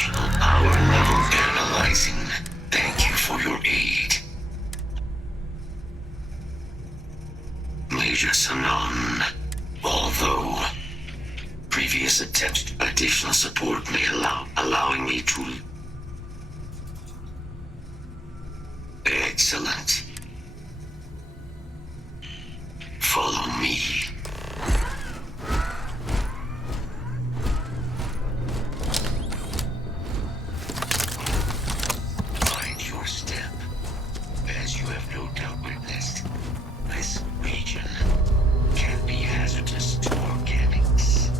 Operational power level analyzing. Thank you for your aid. Major Sanon. Although previous attempts to additional support may allowing me to. Excellent. Follow me. Mind your step. As you have no doubt witnessed, this region can be hazardous to organics.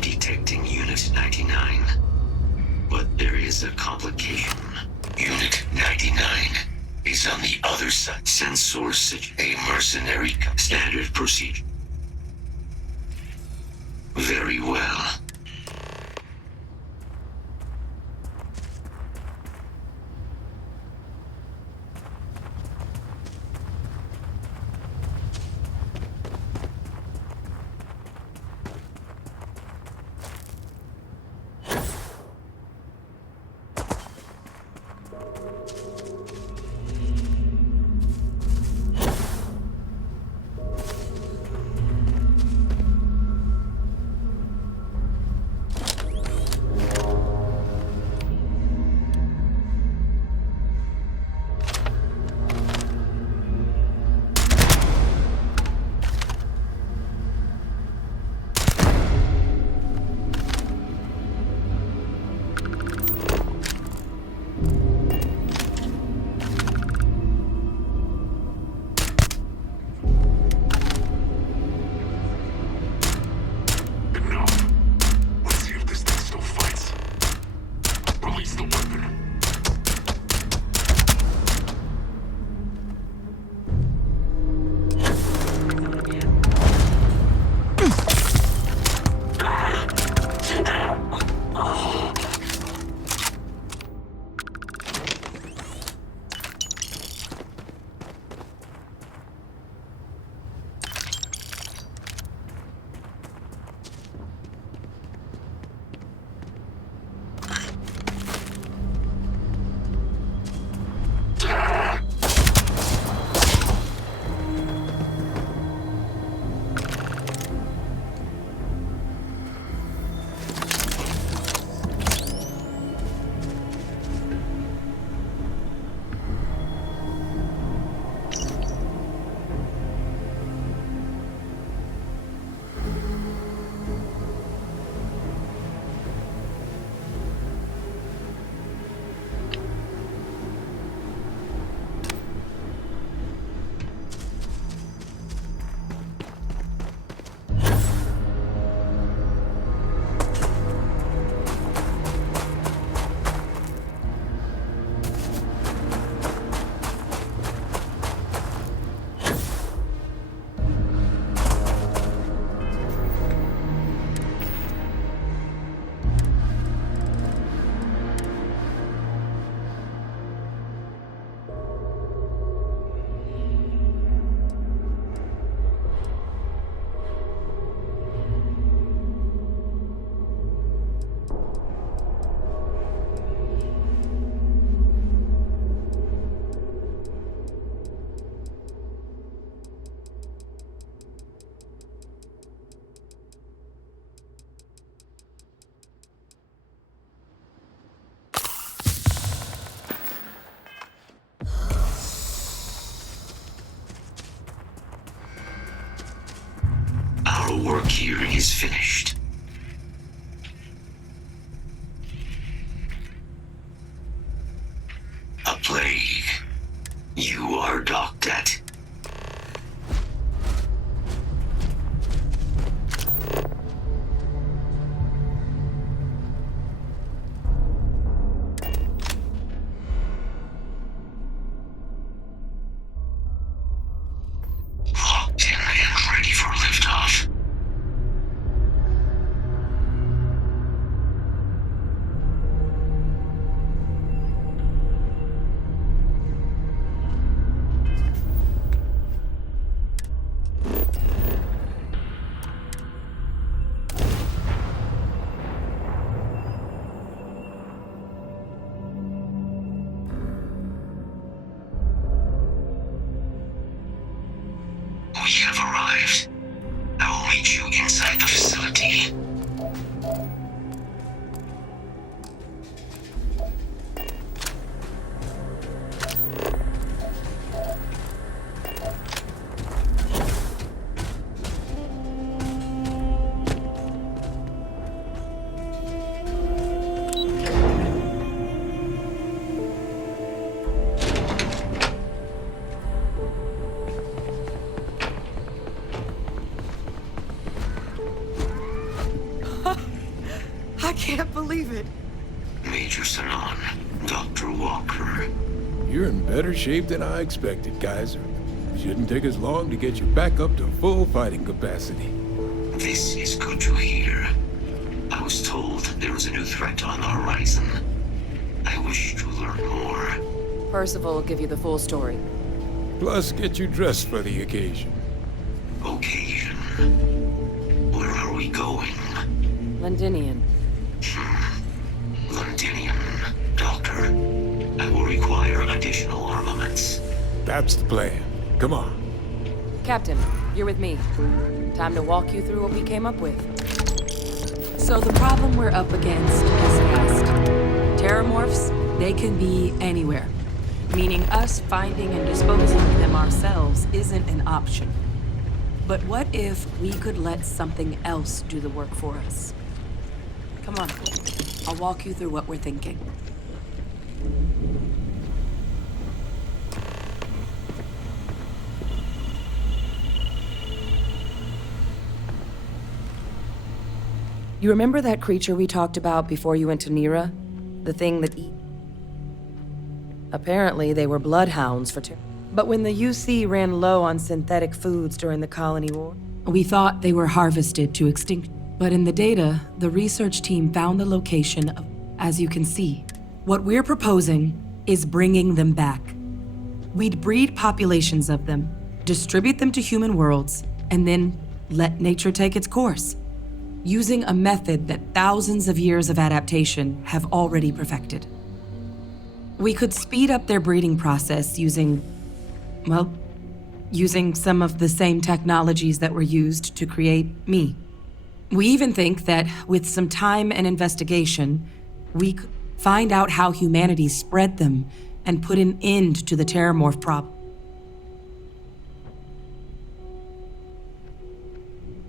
Detecting Unit 99. But there is a complication. Unit 99 is on the other side. Sensor a mercenary standard procedure. Very well. Curing is finished. A plague. You are docked at. Locked in and ready for liftoff. We have arrived. I will meet you inside the facility. I can't believe it. Major Sanon, Dr. Walker. You're in better shape than I expected, Kaiser. Shouldn't take us long to get you back up to full fighting capacity. This is good to hear. I was told there was a new threat on the horizon. I wish to learn more. Percival will give you the full story. Plus, get you dressed for the occasion. Occasion. Where are we going? Londinian. Londinium, Doctor. I will require additional armaments. That's the plan. Come on. Captain, you're with me. Time to walk you through what we came up with. So the problem we're up against is vast. Terramorphs, they can be anywhere. Meaning us finding and disposing of them ourselves isn't an option. But what if we could let something else do the work for us? Come on, I'll walk you through what we're thinking. You remember that creature we talked about before you went to Nira? The thing that Apparently, they were bloodhounds for But when the UC ran low on synthetic foods during the colony war, We thought they were harvested to extinction. But in the data, the research team found the location of, as you can see. What we're proposing is bringing them back. We'd breed populations of them, distribute them to human worlds, and then let nature take its course, using a method that thousands of years of adaptation have already perfected. We could speed up their breeding process using some of the same technologies that were used to create me. We even think that with some time and investigation, we could find out how humanity spread them and put an end to the terramorph problem.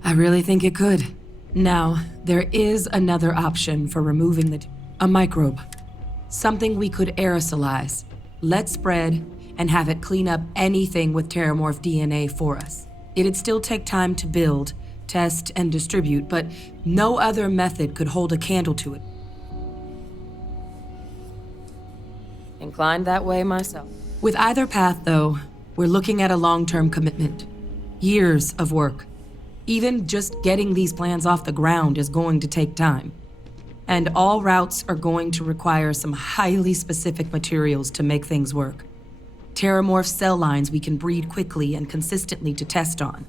I really think it could. Now, there is another option for removing a microbe. Something we could aerosolize, let spread, and have it clean up anything with terramorph DNA for us. It'd still take time to build, test, and distribute, but no other method could hold a candle to it. inclined that way myself. With either path, though, we're looking at a long-term commitment. Years of work. Even just getting these plans off the ground is going to take time. And all routes are going to require some highly specific materials to make things work. Terramorph cell lines we can breed quickly and consistently to test on.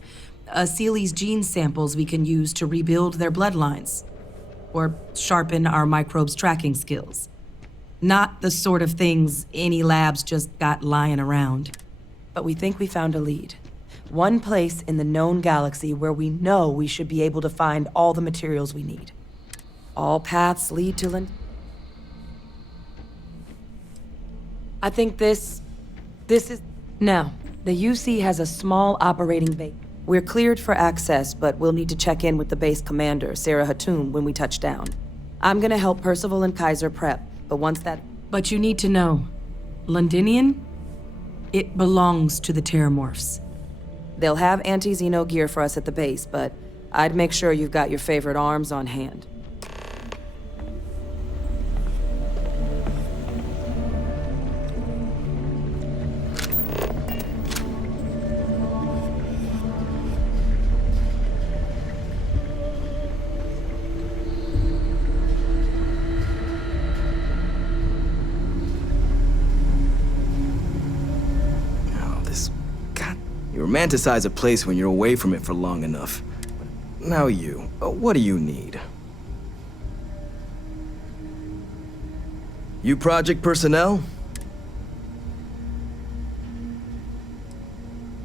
Seeley's gene samples we can use to rebuild their bloodlines. Or sharpen our microbes tracking skills. Not the sort of things any labs just got lying around. But we think we found a lead. One place in the known galaxy where we know we should be able to find all the materials we need. All paths lead to I think this is... Now, the UC has a small operating base. We're cleared for access, but we'll need to check in with the base commander, Sarah Hatum, when we touch down. I'm gonna help Percival and Kaiser prep, but once that... But you need to know, Londinian? It belongs to the Terramorphs. They'll have anti-Xeno gear for us at the base, but I'd make sure you've got your favorite arms on hand. You romanticize a place when you're away from it for long enough. Now you, what do you need? You project personnel?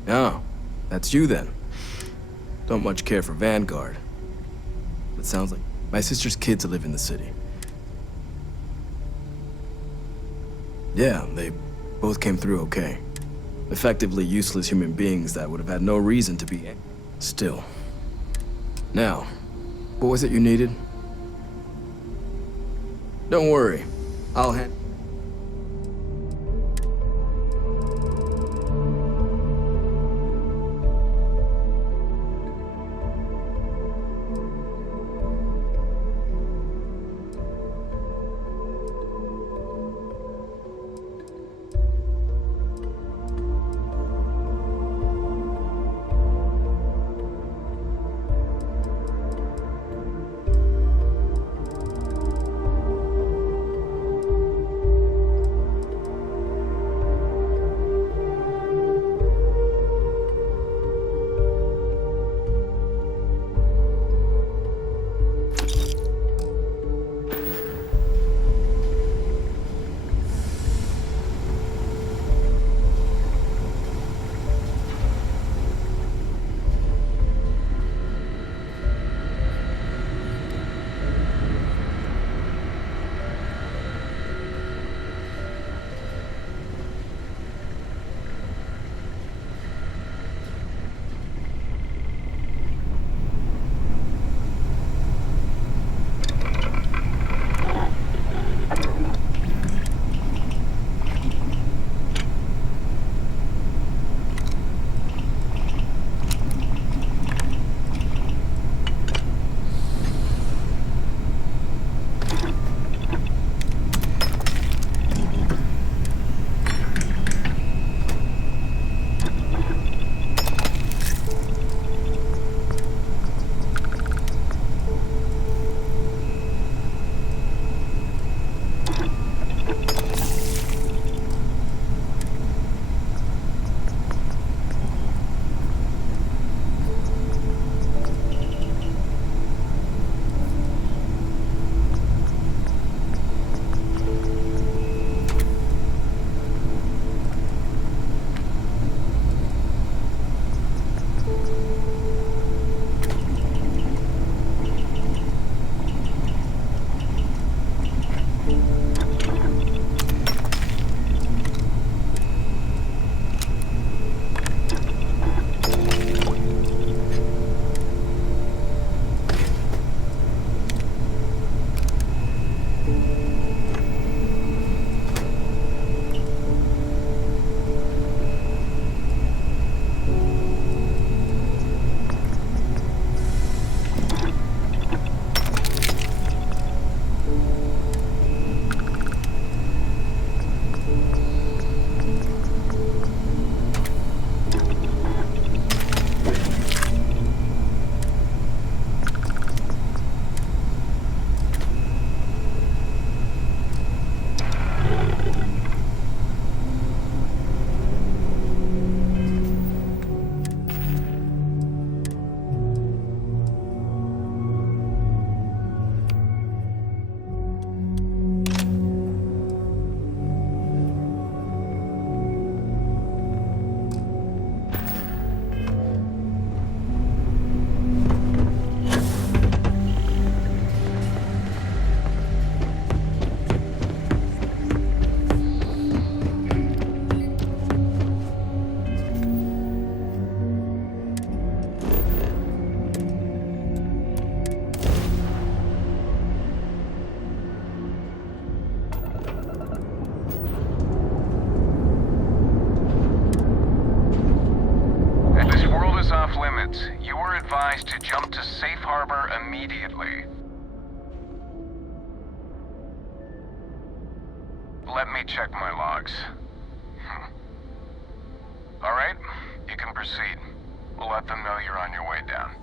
Oh, that's you then. Don't much care for Vanguard. It sounds like my sister's kids live in the city. Yeah, they both came through okay. Effectively useless human beings that would have had no reason to be still. Now, what was it you needed? Don't worry, I'll hand. to jump to safe harbor immediately. Let me check my logs. Alright, you can proceed. We'll let them know you're on your way down.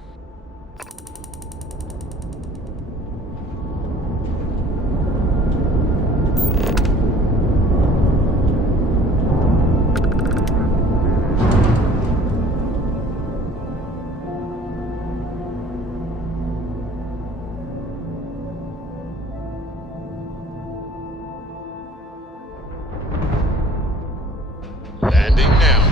Landing now.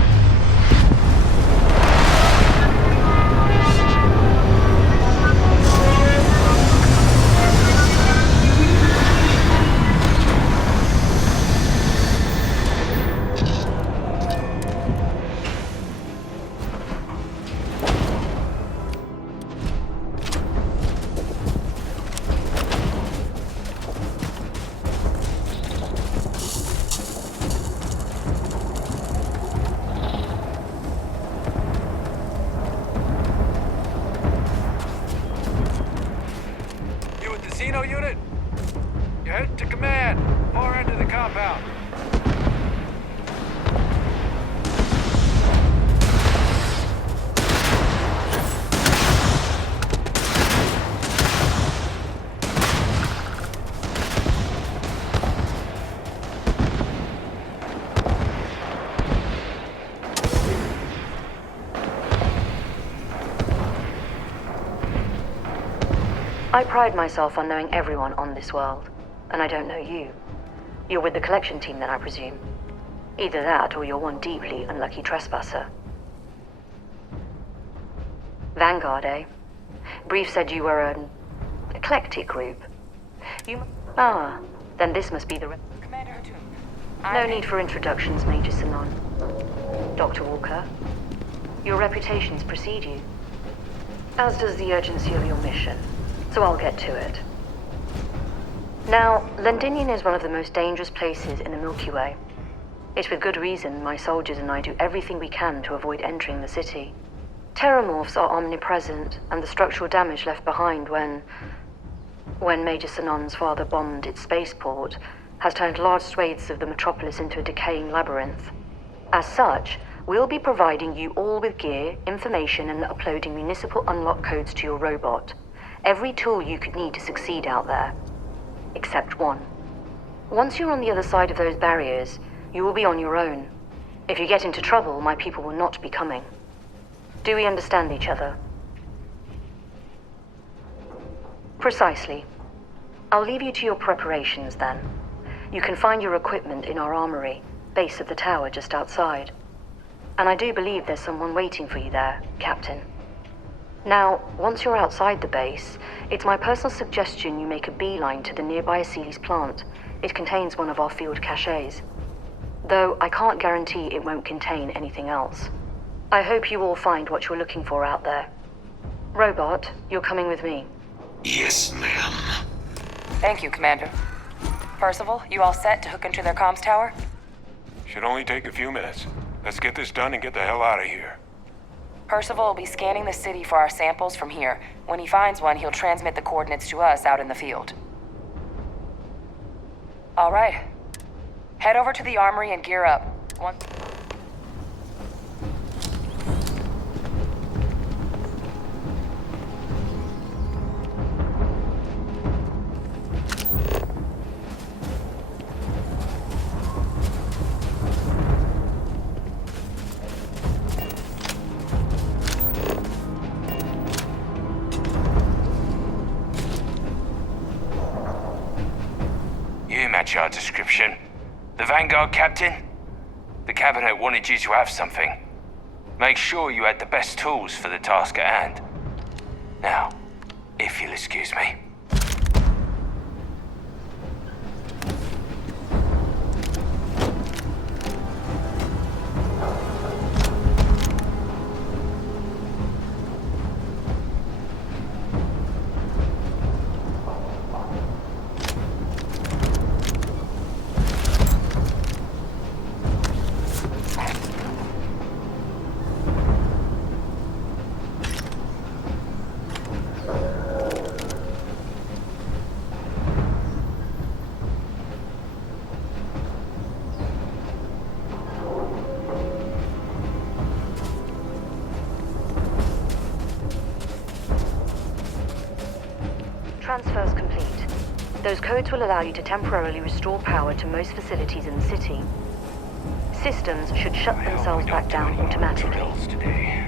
You with the Xeno unit? You're headed to command. Far end of the compound. I pride myself on knowing everyone on this world, and I don't know you. You're with the collection team then, I presume. Either that, or you're one deeply unlucky trespasser. Vanguard, eh? Brief said you were an eclectic group. Then this must be the... Commander Hatum. No need for introductions, Major Sanon. Dr. Walker, your reputations precede you, as does the urgency of your mission. So I'll get to it. Now, Londinium is one of the most dangerous places in the Milky Way. It's with good reason my soldiers and I do everything we can to avoid entering the city. Terramorphs are omnipresent, and the structural damage left behind when Major Sanon's father bombed its spaceport has turned large swathes of the metropolis into a decaying labyrinth. As such, we'll be providing you all with gear, information, and uploading municipal unlock codes to your robot. Every tool you could need to succeed out there. Except one. Once you're on the other side of those barriers, you will be on your own. If you get into trouble, my people will not be coming. Do we understand each other? Precisely. I'll leave you to your preparations then. You can find your equipment in our armory, base of the tower just outside. And I do believe there's someone waiting for you there, Captain. Now, once you're outside the base, it's my personal suggestion you make a beeline to the nearby Aceles plant. It contains one of our field caches. Though I can't guarantee it won't contain anything else. I hope you all find what you're looking for out there. Robot, you're coming with me. Yes, ma'am. Thank you, Commander. Percival, you all set to hook into their comms tower? Should only take a few minutes. Let's get this done and get the hell out of here. Percival will be scanning the city for our samples from here. When he finds one, he'll transmit the coordinates to us out in the field. All right. Head over to the armory and gear up. You match our description. The Vanguard captain? The cabinet wanted you to have something. Make sure you had the best tools for the task at hand. Now, if you'll excuse me. transfer's complete. Those codes will allow you to temporarily restore power to most facilities in the city. Systems should shut themselves back down automatically.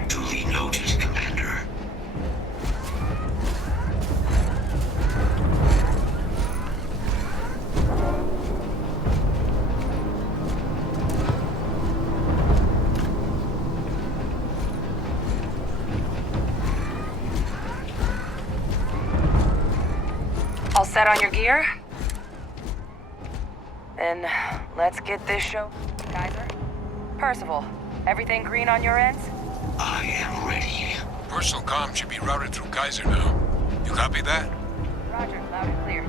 Duly noted, Commander. All set on your gear? Then let's get this show. Kaiser? Percival, everything green on your ends? I am ready. Personal comm should be routed through Kaiser now. You copy that? Roger, loud and clear.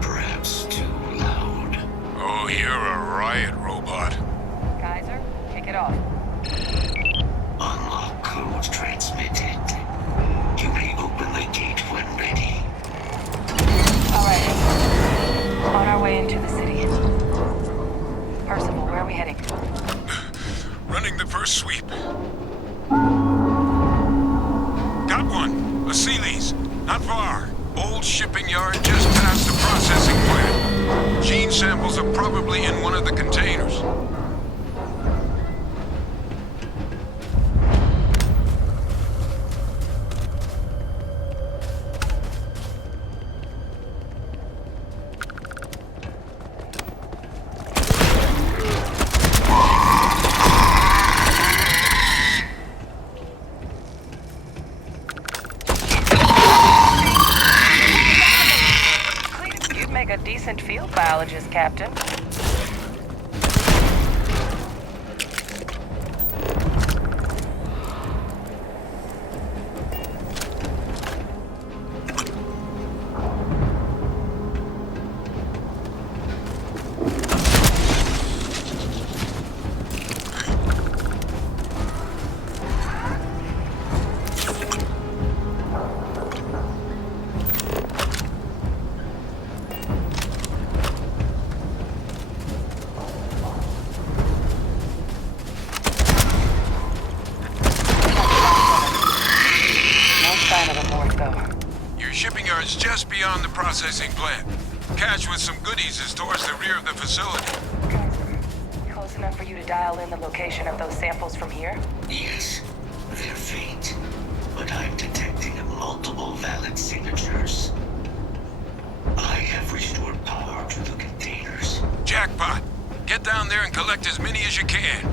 Perhaps too loud. Oh, you're a riot robot. Kaiser, kick it off. Unlock code transmitted. You may open the gate when ready. All right. On our way into the city. Percival, where are we heading? Running the first sweep. Got one. A Sealy's. Not far. Old shipping yard just past the processing plant. Gene samples are probably in one of the containers. You'd make a decent field biologist, Captain. Your shipping yard's just beyond the processing plant. Cache with some goodies is towards the rear of the facility. Kaiser, close enough for you to dial in the location of those samples from here? Yes, they're faint, but I'm detecting multiple valid signatures. I have restored power to the containers. Jackpot! Get down there and collect as many as you can.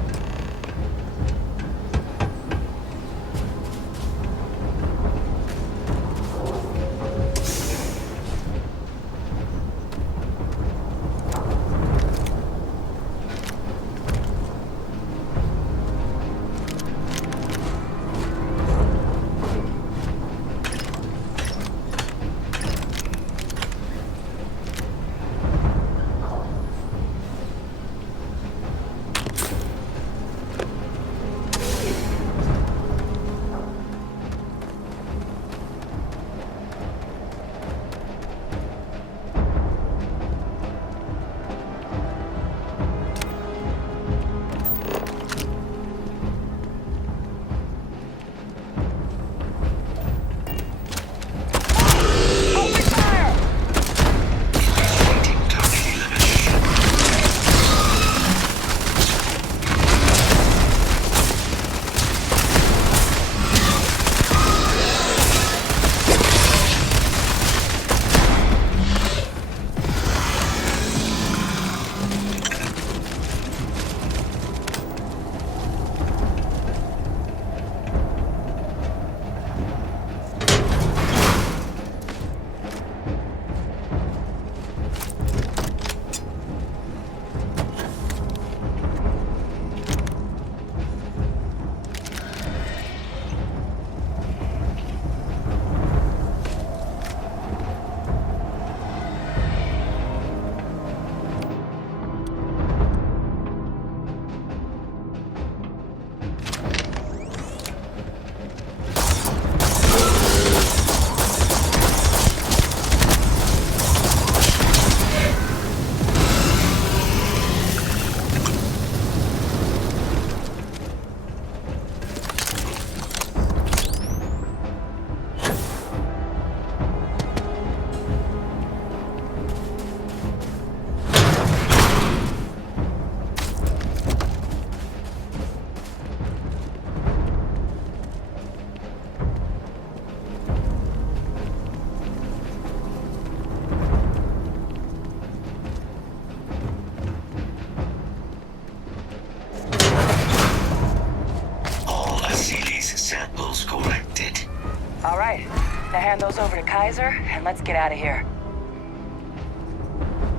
All right. Now hand those over to Kaiser, and let's get out of here.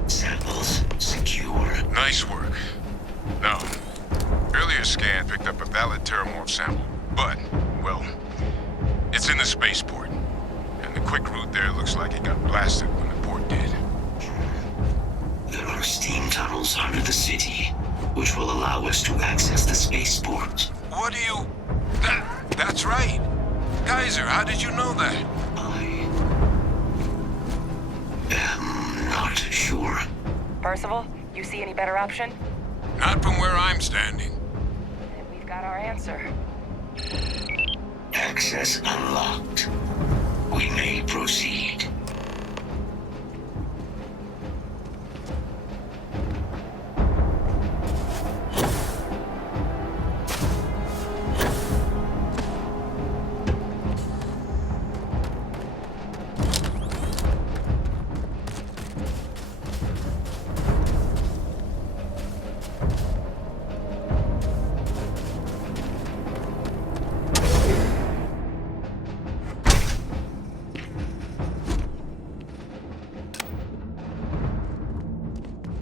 Samples secure. Nice work. Now, earlier scan picked up a valid Terramorph sample, but, well, it's in the spaceport. And the quick route there looks like it got blasted when the port did. There are steam tunnels under the city, which will allow us to access the spaceport. What do you... That's right. Kaiser, how did you know that? I am not sure. Percival, you see any better option? Not from where I'm standing. Then we've got our answer. Access unlocked. We may proceed.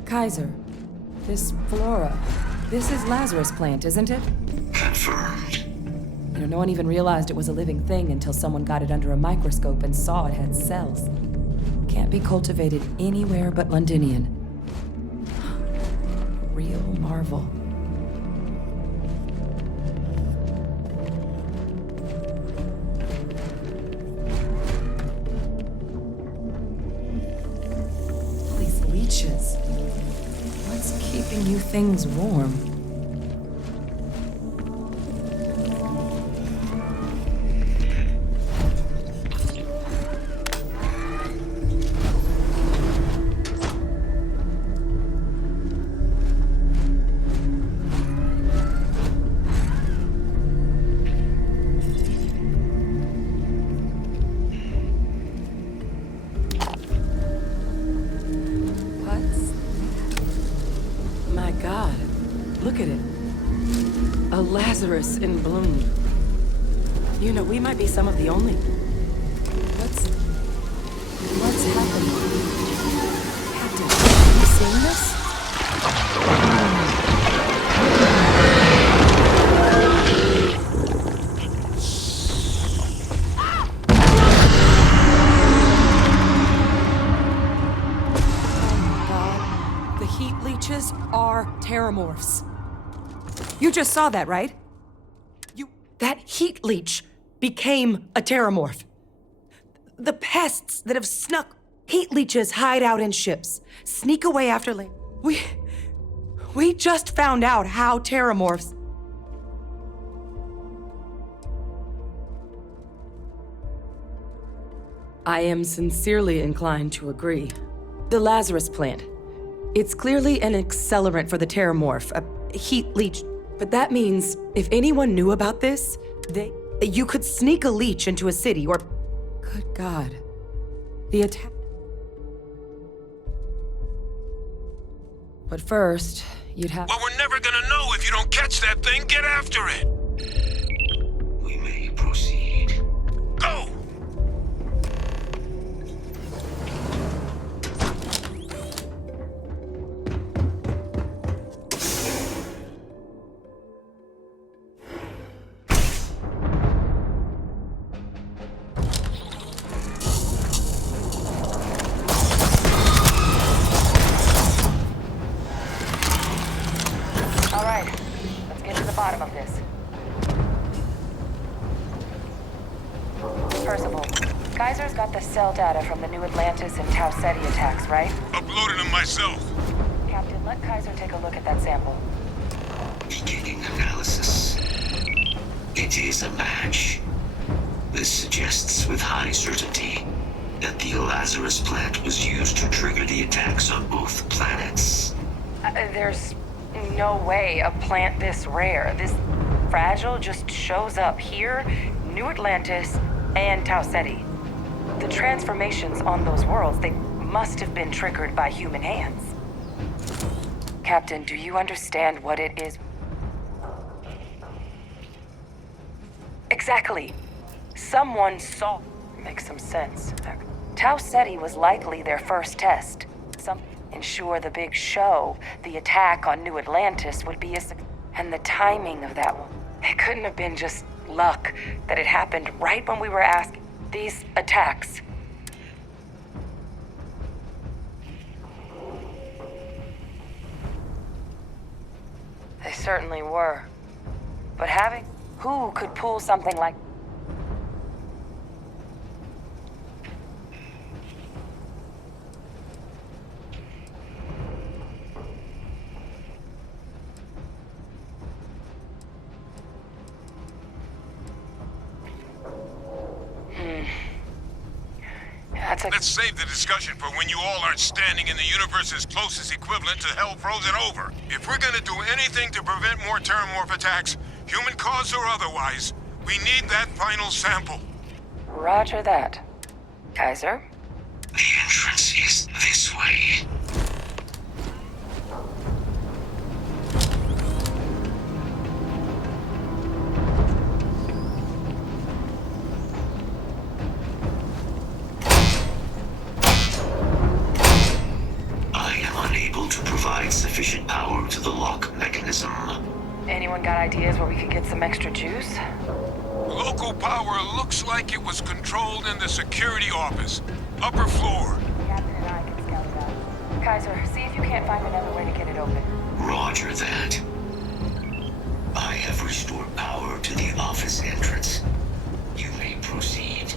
Kaiser, this flora, this is Lazarus plant, isn't it? Confirmed. You know, no one even realized it was a living thing until someone got it under a microscope and saw it had cells. Can't be cultivated anywhere but Londinian. Real marvel. These leeches. What's keeping you things warm? Look at it. A Lazarus in bloom. You know, we might be some of the only... What's happening? Captain, are you seeing this? Oh my God. The heat leeches are terramorphs. You just saw that, right? That heat leech became a terramorph. The pests that have snuck... Heat leeches hide out in ships, sneak away after We just found out how terramorphs... I am sincerely inclined to agree. The Lazarus plant. It's clearly an accelerant for the terramorph, a heat leech. But that means if anyone knew about this, you could sneak a leech into a city or... Good God. The attack... But first, you'd have... Well, we're never gonna know if you don't catch that thing. Get after it! We may proceed. Go! Bottom of this. Percival, Kaiser's got the cell data from the New Atlantis and Tau Ceti attacks, right? Uploaded them myself. Captain, let Kaiser take a look at that sample. Beginning analysis. It is a match. This suggests with high certainty that the Lazarus plant was used to trigger the attacks on both planets. There's no way a plant this rare, this fragile, just shows up here, New Atlantis, and Tau Ceti. The transformations on those worlds, they must have been triggered by human hands. Captain, do you understand what it is? Exactly. Someone saw. Makes some sense. Tau said he was likely their first test. Ensure the big show, the attack on New Atlantis, would be a success. And the timing of that one. It couldn't have been just luck that it happened right when we were asking. These attacks. They certainly were. But who could pull something like... Let's save the discussion for when you all aren't standing in the universe's closest equivalent to hell frozen over. If we're gonna do anything to prevent more Terramorph attacks, human cause or otherwise, we need that final sample. Roger that. Kaiser? The entrance is this way. Sufficient power to the lock mechanism. Anyone got ideas where we could get some extra juice? Local power looks like it was controlled in the security office. Upper floor. Captain and I can scout it out. Kaiser, see if you can't find another way to get it open. Roger that. I have restored power to the office entrance. You may proceed.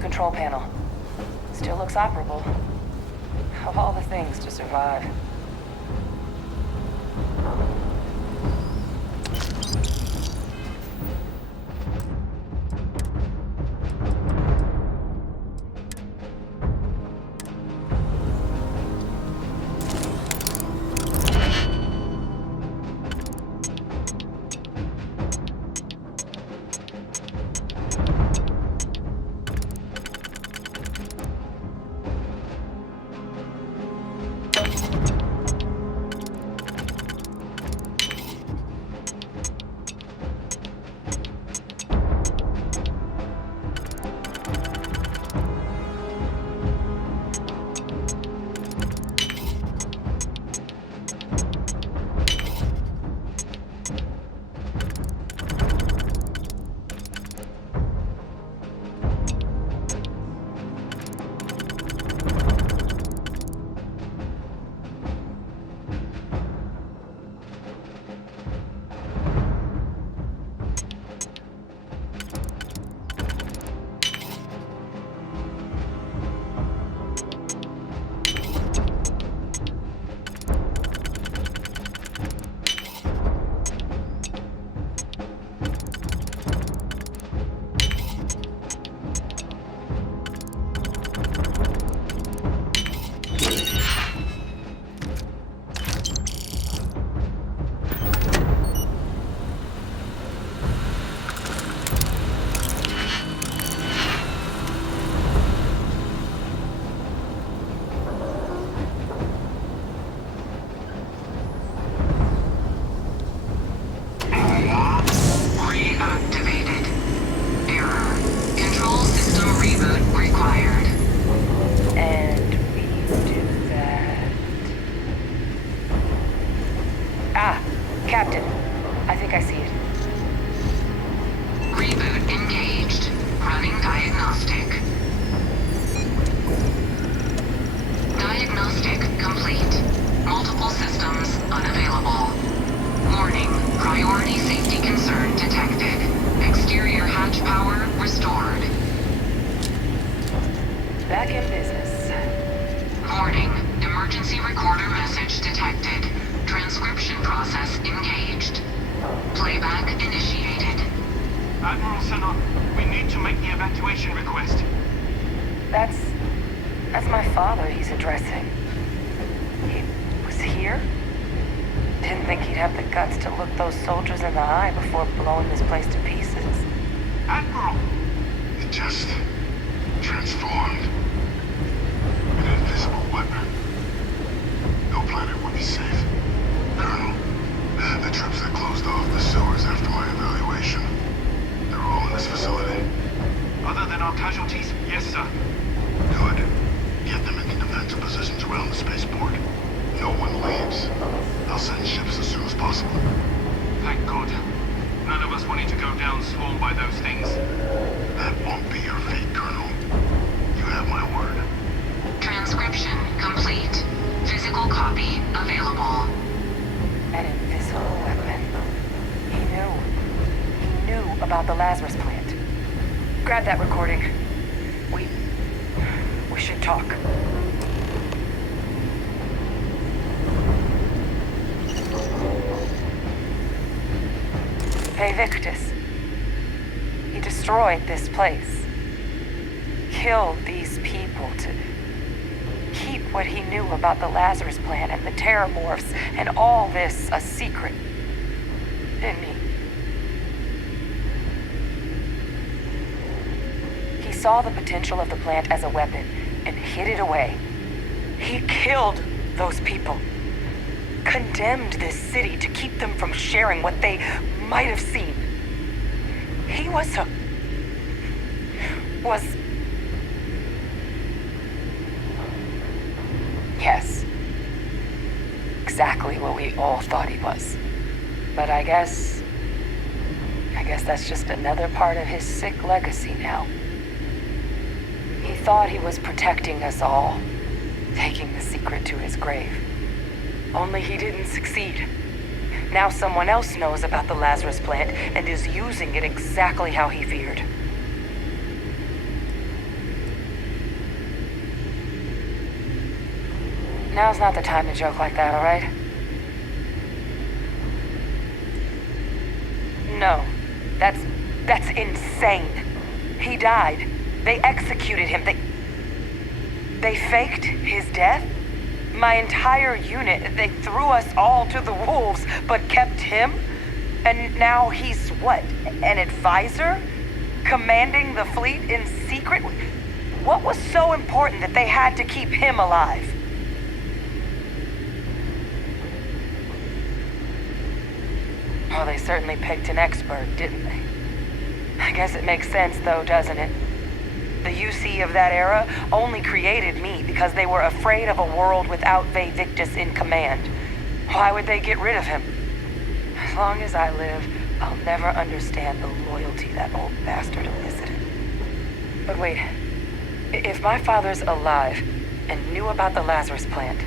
Control panel. Still looks operable. Of all the things to survive. Captain, I think I see it. Reboot engaged. Running diagnostic. Diagnostic complete. Multiple systems unavailable. Warning, priority safety concern detected. Exterior hatch power restored. Back in business. Warning, emergency recorder message detected. Transcription process engaged. Playback initiated. Admiral Sinon, we need to to make the evacuation request. That's my father he's addressing. He was here? Didn't think he'd have the guts to look those soldiers in the eye before blowing this place to pieces. Admiral! It just transformed. An invisible weapon. No planet would be safe. Colonel, the troops that closed off the sewers after my evaluation, they're all in this facility. Other than our casualties, yes, sir. Good. Get them into defensive positions around the spaceport. No one leaves. I'll send ships as soon as possible. Thank God. None of us wanted to go down swarmed by those things. That won't be your fate, Colonel. You have my word. Transcription complete. Physical copy available. An invisible weapon. He knew about the Lazarus plant. Grab that recording. We should talk. Hey, Victus. He destroyed this place. Killed these people to keep what he knew about the Lazarus plant and the Terramorphs and all this a secret. Didn't he? He saw the potential of the plant as a weapon and hid it away. He killed those people. Condemned this city to keep them from sharing what they might have seen. He was yes, exactly what we all thought he was. But I guess that's just another part of his sick legacy now. He thought he was protecting us all, taking the secret to his grave. Only he didn't succeed. Now someone else knows about the Lazarus plant and is using it exactly how he feared. Now's not the time to joke like that, all right? No, that's insane. He died. They executed him. They faked his death? My entire unit, they threw us all to the wolves, but kept him? And now he's what, an advisor? Commanding the fleet in secret? What was so important that they had to keep him alive? Oh, they certainly picked an expert, didn't they? I guess it makes sense though, doesn't it? The UC of that era only created me because they were afraid of a world without Ve Victus in command. Why would they get rid of him? As long as I live, I'll never understand the loyalty that old bastard elicited. But wait, if my father's alive and knew about the Lazarus plant,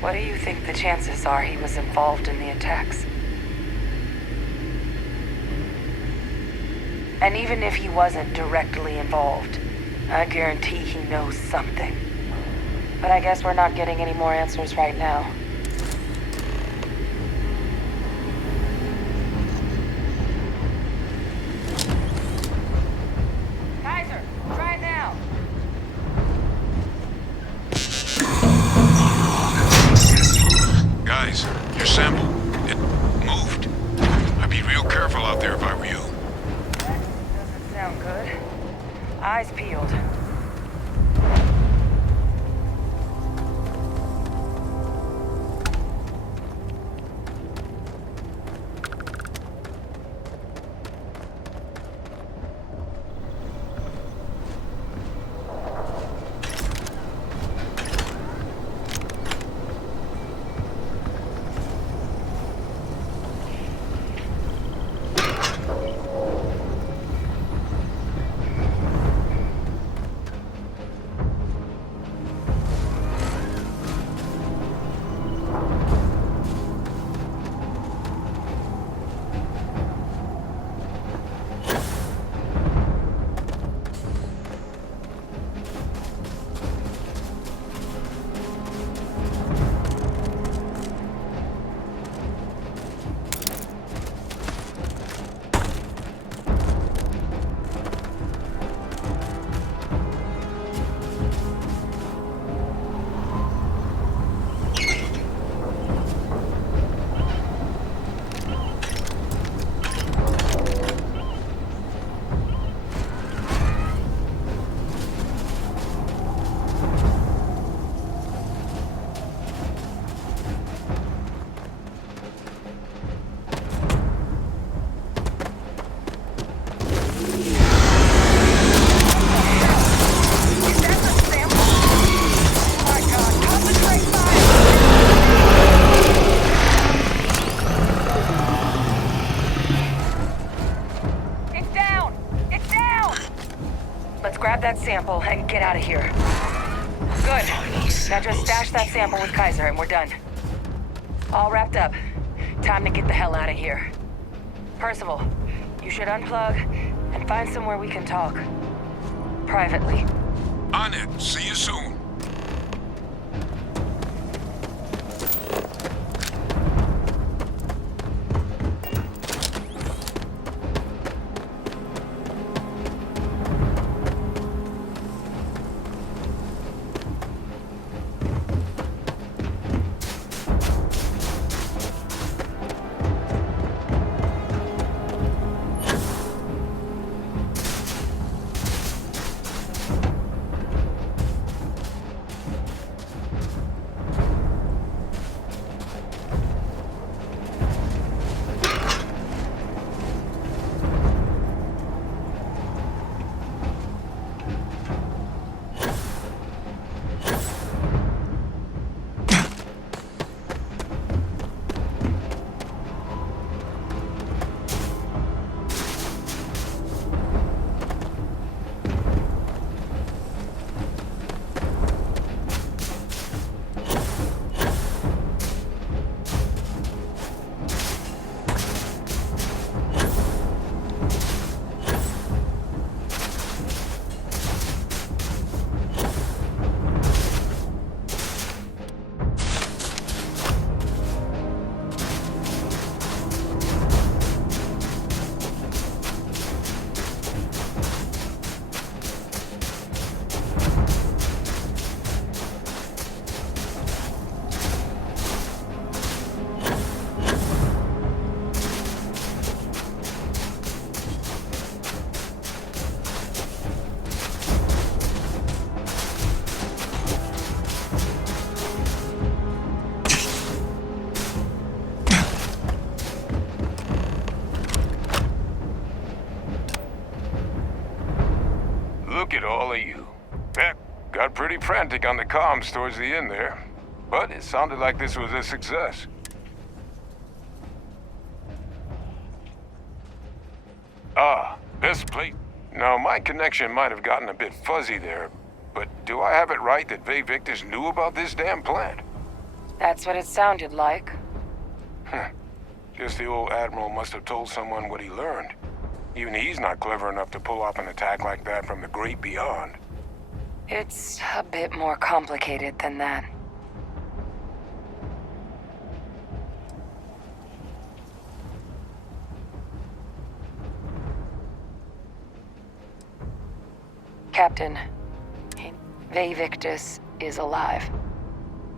what do you think the chances are he was involved in the attacks? And even if he wasn't directly involved, I guarantee he knows something. But I guess we're not getting any more answers right now. Kaiser, try it now. Guys, your sample, it moved. I'd be real careful out there if I were you. Doesn't sound good. Eyes peeled. that sample and get out of here. Good. Now just stash that sample with Kaiser and we're done. All wrapped up. Time to get the hell out of here. Percival, you should unplug and find somewhere we can talk. Privately. On it. See you soon. Look at all of you. Heck, got pretty frantic on the comms towards the end there. But it sounded like this was a success. Ah, best place. Now, my connection might have gotten a bit fuzzy there, but do I have it right that Ve Victus knew about this damn plant? That's what it sounded like. Guess the old Admiral must have told someone what he learned. Even he's not clever enough to pull off an attack like that from the great beyond. It's a bit more complicated than that. Captain, Ve Victus is alive,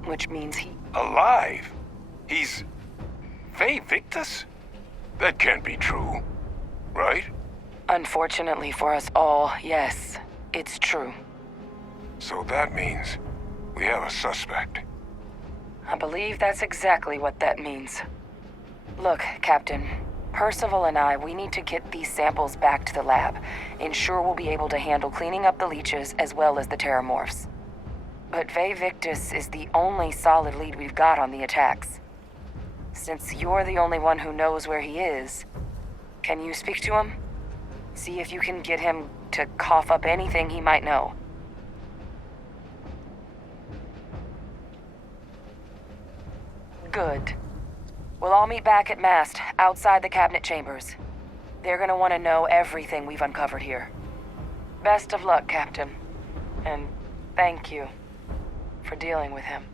which means he... Alive? He's... Ve Victus? That can't be true, right? Unfortunately for us all, yes, it's true. So that means we have a suspect. I believe that's exactly what that means. Look, Captain, Percival and I, we need to get these samples back to the lab. Ensure we'll be able to handle cleaning up the leeches as well as the terramorphs. But Ve Victus is the only solid lead we've got on the attacks. Since you're the only one who knows where he is, can you speak to him? See if you can get him to cough up anything he might know. Good. We'll all meet back at mast, outside the cabinet chambers. They're gonna want to know everything we've uncovered here. Best of luck, Captain. And thank you for dealing with him.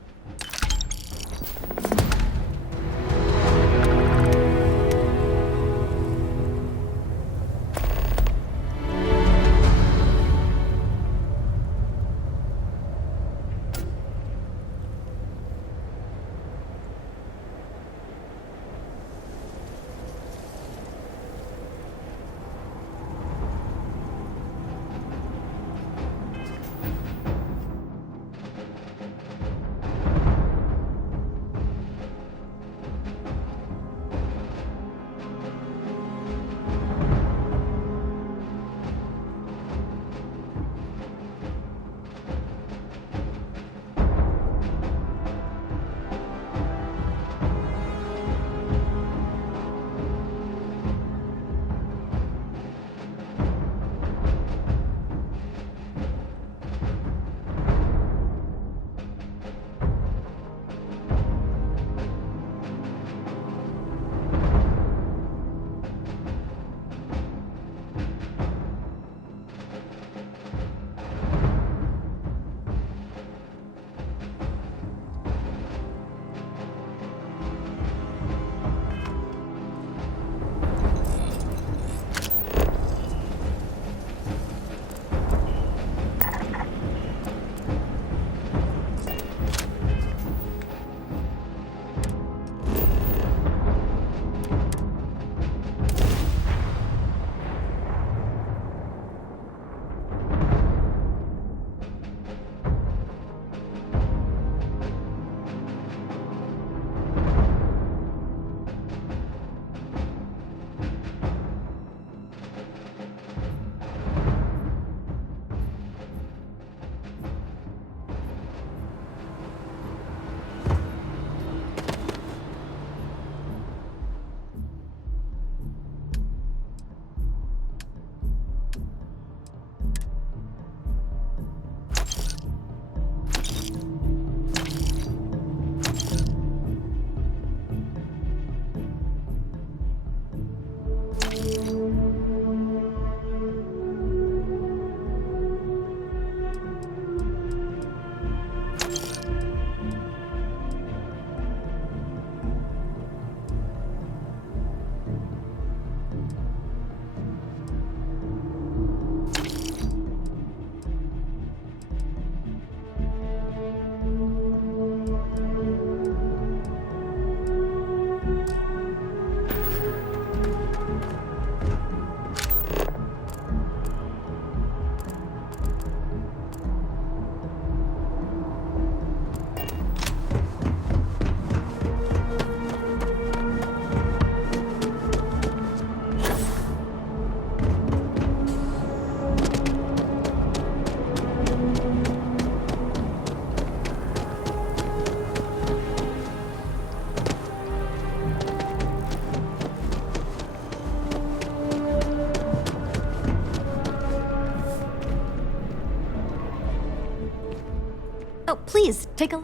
Please, take a...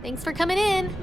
Thanks for coming in.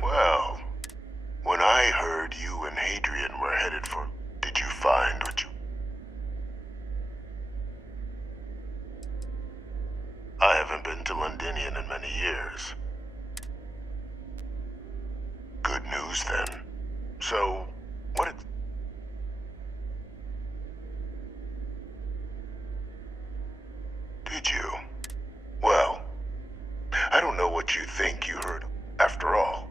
Well, when I heard you and Hadrian were headed for... Did you find what you... I haven't been to Londinian in many years. Good news, then. So, what... Did you? Well, I don't know what you think you heard. After all,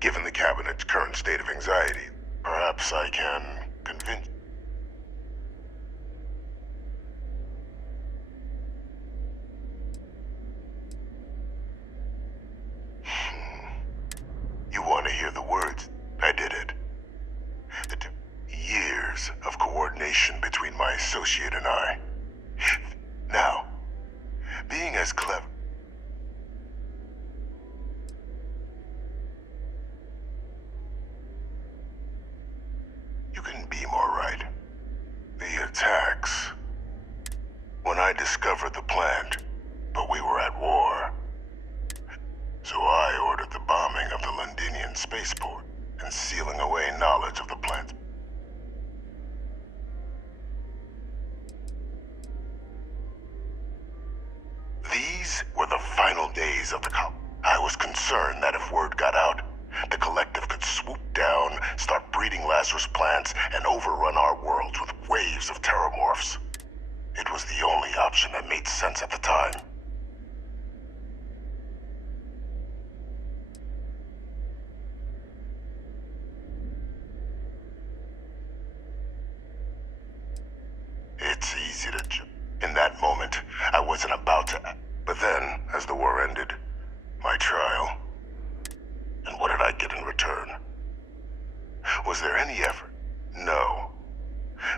given the Cabinet's current state of anxiety, perhaps I can convince... You want to hear the words? I did it. It took years of coordination between my associate and I. Now, being as clever... You couldn't be more right. The attacks... When I discovered the plant, but we were at war. So I ordered the bombing of the Londinian spaceport and sealing away knowledge of the plant. These were the final days of the I was concerned that if word got out, the Collective could swoop down, start breeding Lazarus plants, and overrun our worlds with waves of terramorphs. It was the only option that made sense at the time. It's easy. wasn't about to. But then, as the war ended, my trial. And what did I get in return? Was there any effort? No.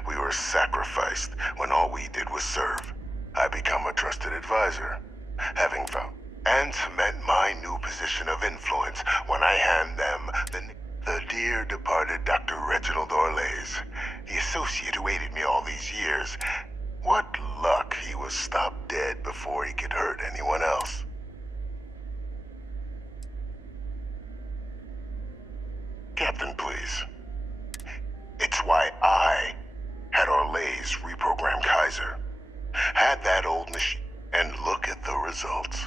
We were sacrificed when all we did was serve. I become a trusted advisor, having found and cement my new position of influence when I hand them the dear departed Dr. Reginald Orlays, the associate who aided me all these years. What luck he was stopped dead before he could hurt anyone else. Captain, please. It's why I had Orlays reprogram Kaiser. Had that old machine, and look at the results.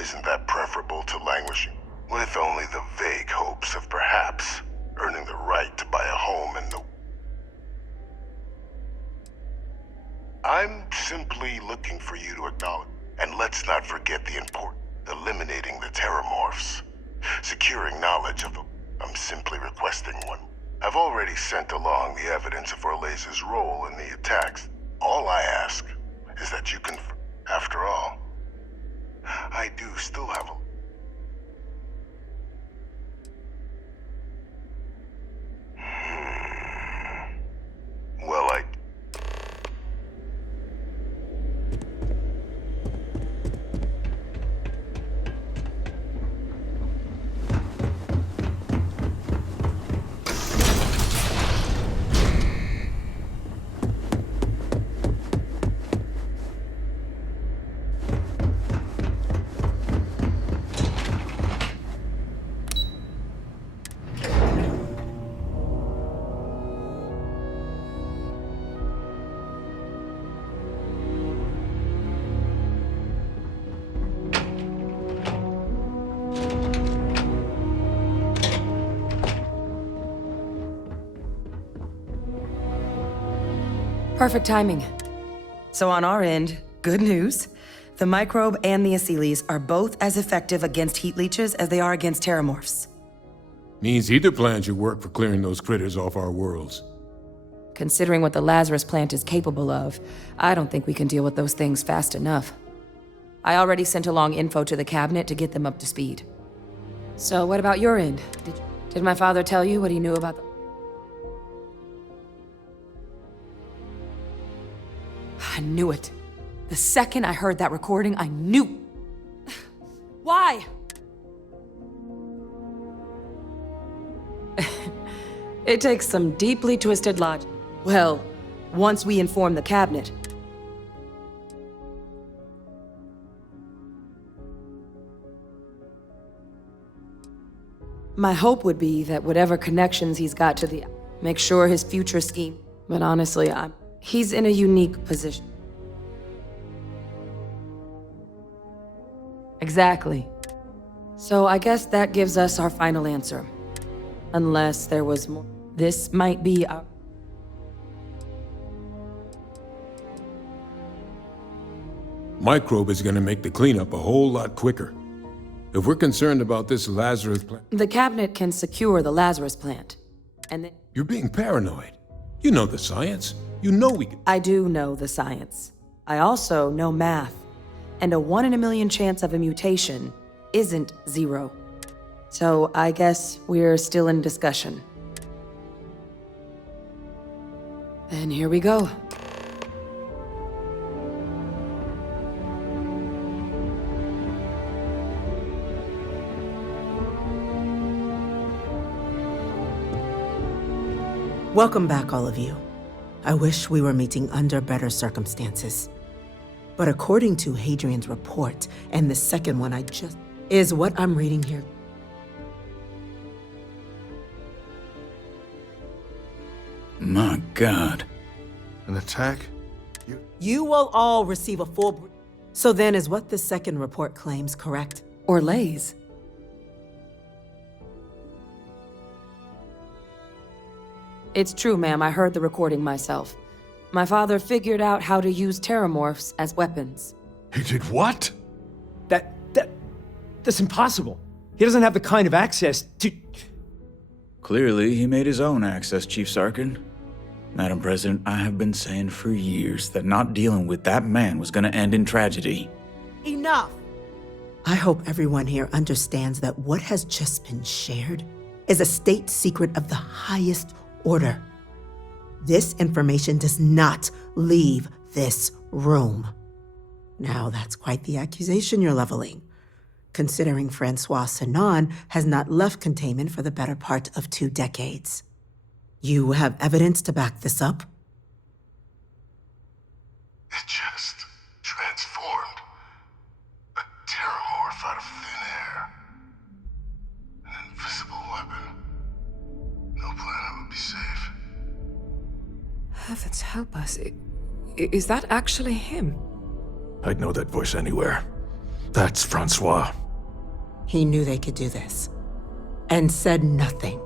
Isn't that preferable to languishing with only the vague hopes of perhaps earning the right to buy a home in the... I'm simply looking for you to acknowledge, and let's not forget the important, eliminating the terramorphs, securing knowledge of the... I'm simply requesting one. I've already sent along the evidence of Orlays' role in the attacks. All I ask is that you confirm. After all, I do still have a... Well, Perfect timing. So on our end, good news. The microbe and the Asylees are both as effective against heat leeches as they are against terramorphs. Means either plan should work for clearing those critters off our worlds. Considering what the Lazarus plant is capable of, I don't think we can deal with those things fast enough. I already sent along info to the cabinet to get them up to speed. So what about your end? Did my father tell you what he knew about the... I knew it. The second I heard that recording, I knew. Why? It takes some deeply twisted logic. Well, once we inform the cabinet. My hope would be that whatever connections he's got to the... make sure his future scheme... But honestly, he's in a unique position. Exactly. So I guess that gives us our final answer. Unless there was more. This might be our... Microbe is gonna make the cleanup a whole lot quicker. If we're concerned about this Lazarus plant... The cabinet can secure the Lazarus plant. And then... You're being paranoid. You know the science. You know we can... I do know the science. I also know math. And a 1 in a million chance of a mutation isn't 0. So I guess we're still in discussion. Then here we go. Welcome back, all of you. I wish we were meeting under better circumstances. But according to Hadrian's report, and the second one is what I'm reading here. My God. An attack? You will all receive a full... So then is what the second report claims correct? Orlays. It's true, ma'am. I heard the recording myself. My father figured out how to use terramorphs as weapons. He did what? That's impossible. He doesn't have the kind of access to... Clearly, he made his own access, Chief Sarkin. Madam President, I have been saying for years that not dealing with that man was gonna end in tragedy. Enough! I hope everyone here understands that what has just been shared is a state secret of the highest order. This information does not leave this room. Now, that's quite the accusation you're leveling, considering Francois Sinon has not left containment for the better part of 2 decades. You have evidence to back this up? It just transformed. A terramorph out of thin air. An invisible weapon. No planet would be safe. Heavens help us. Is that actually him? I'd know that voice anywhere. That's Francois. He knew they could do this, and said nothing.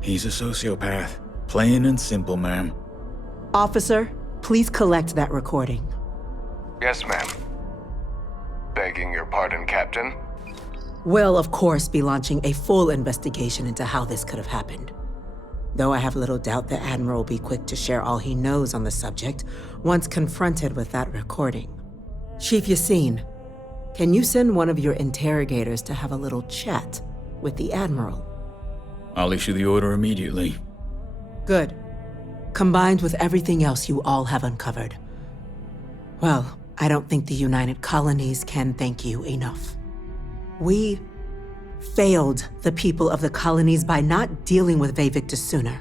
He's a sociopath. Plain and simple, ma'am. Officer, please collect that recording. Yes, ma'am. Begging your pardon, Captain. We'll, of course, be launching a full investigation into how this could have happened. Though I have little doubt the Admiral will be quick to share all he knows on the subject once confronted with that recording. Chief Yassine, can you send one of your interrogators to have a little chat with the Admiral? I'll issue the order immediately. Good. Combined with everything else you all have uncovered. Well, I don't think the United Colonies can thank you enough. We failed the people of the colonies by not dealing with Vayvictus sooner.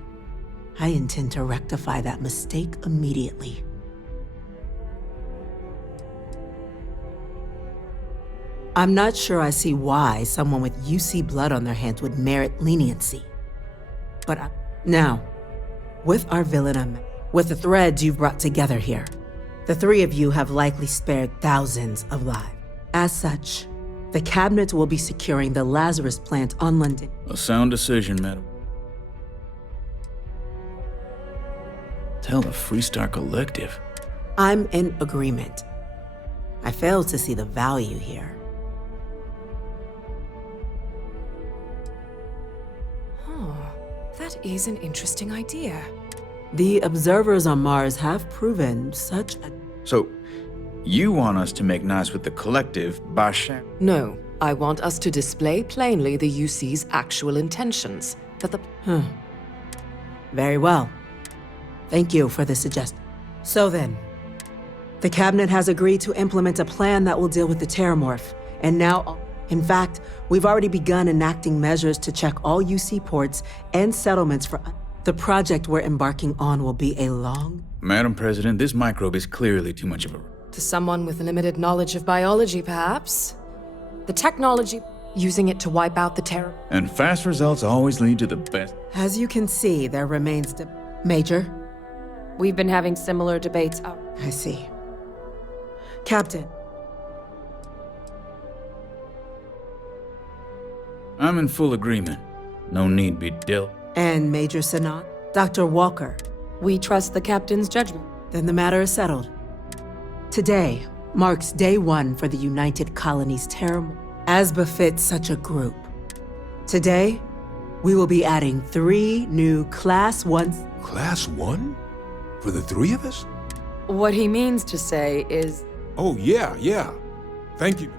I intend to rectify that mistake immediately. I'm not sure I see why someone with UC blood on their hands would merit leniency. But now, with our villain, with the threads you've brought together here, the 3 of you have likely spared thousands of lives. As such, the cabinet will be securing the Lazarus plant on London. A sound decision, madam. Tell the Freestar Collective. I'm in agreement. I fail to see the value here. That is an interesting idea. The observers on Mars have proven such a... So, you want us to make nice with the Collective by No, I want us to display plainly the UC's actual intentions. That the... Very well. Thank you for the suggestion. So then, the Cabinet has agreed to implement a plan that will deal with the Terramorph, and now... In fact, we've already begun enacting measures to check all UC ports and settlements for... The project we're embarking on will be a long... Madam President, this microbe is clearly too much of a... To someone with limited knowledge of biology, perhaps. The technology, using it to wipe out the terror. And fast results always lead to the best. As you can see, there remains... Major? We've been having similar debates out... I see. Captain. I'm in full agreement. No need be dealt. And Major Sinon? Dr. Walker? We trust the captain's judgment. Then the matter is settled. Today marks day 1 for the United Colonies Terramorph, as befits such a group. Today, we will be adding 3 new Class 1... Class 1? For the 3 of us? What he means to say is... Oh, yeah. Thank you.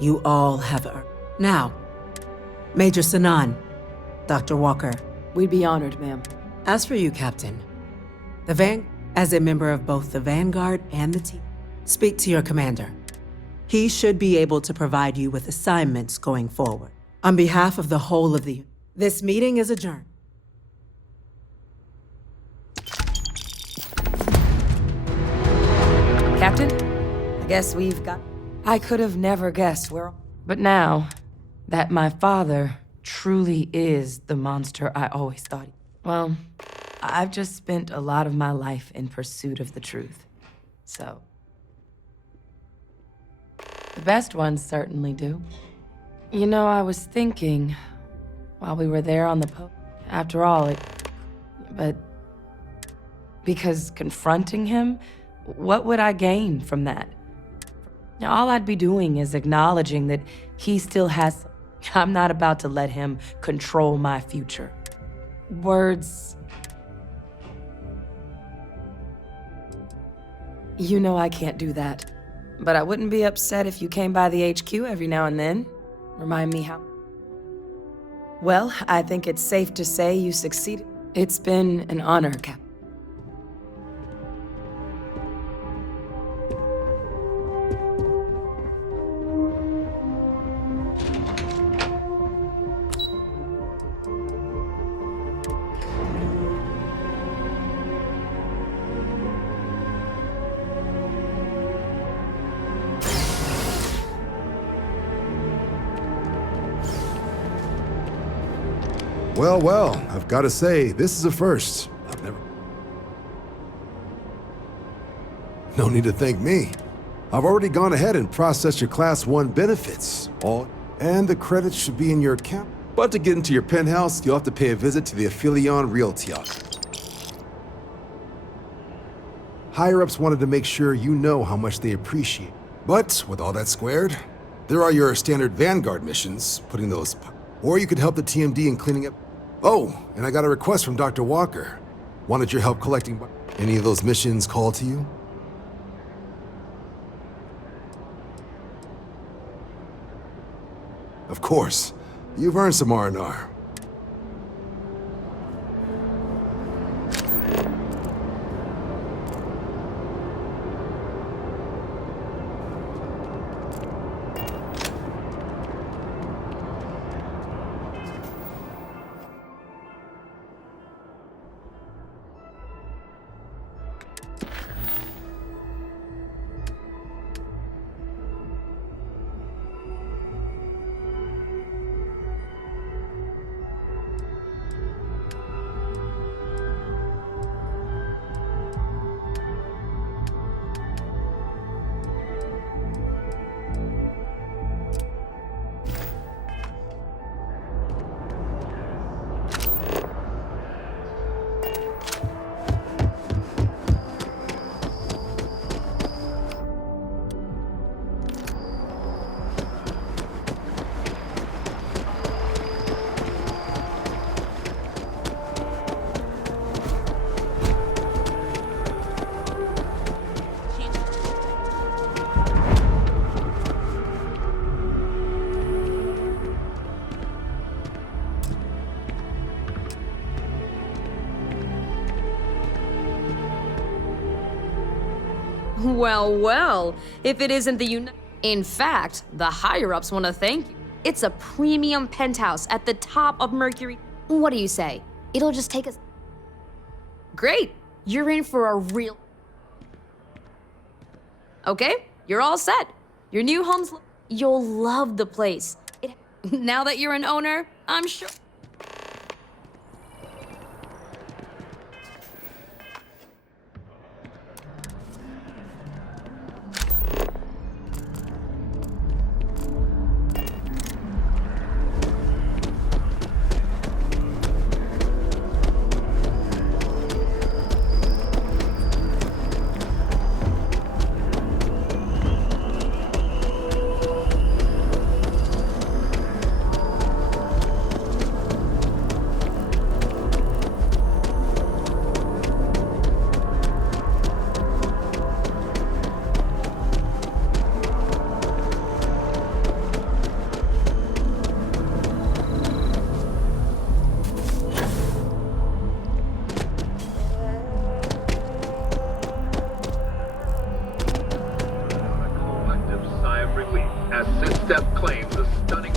You all have earned. Now, Major Sinon, Dr. Walker. We'd be honored, ma'am. As for you, Captain, as a member of both the Vanguard and the team, speak to your commander. He should be able to provide you with assignments going forward. On behalf of the whole of the... This meeting is adjourned. Captain, I guess we've got... I could have never guessed where... But now, that my father truly is the monster I always thought... Well, I've just spent a lot of my life in pursuit of the truth. So... The best ones certainly do. You know, I was thinking, while we were there on the after all, but... Because confronting him, what would I gain from that? Now, all I'd be doing is acknowledging that he still has... I'm not about to let him control my future. words. You know I can't do that. But I wouldn't be upset if you came by the HQ every now and then. Remind me how... Well, I think it's safe to say you succeeded. It's been an honor, Cap. Well, I've got to say, this is a first. I've never... No need to thank me. I've already gone ahead and processed your Class 1 benefits. And the credits should be in your account. But to get into your penthouse, you'll have to pay a visit to the Aphelion Realty office. Higher-ups wanted to make sure you know how much they appreciate. But with all that squared, there are your standard Vanguard missions, putting those... Or you could help the TMD in cleaning up... Oh, and I got a request from Dr. Walker. Wanted your help collecting... Any of those missions call to you? Of course. You've earned some R&R. Well, if it isn't the In fact, the higher-ups want to thank you. It's a premium penthouse at the top of Mercury. What do you say? It'll just take us... Great! You're in for a real... Okay, you're all set. Your new home's... You'll love the place. Now that you're an owner, I'm sure... As SysTep claims a stunning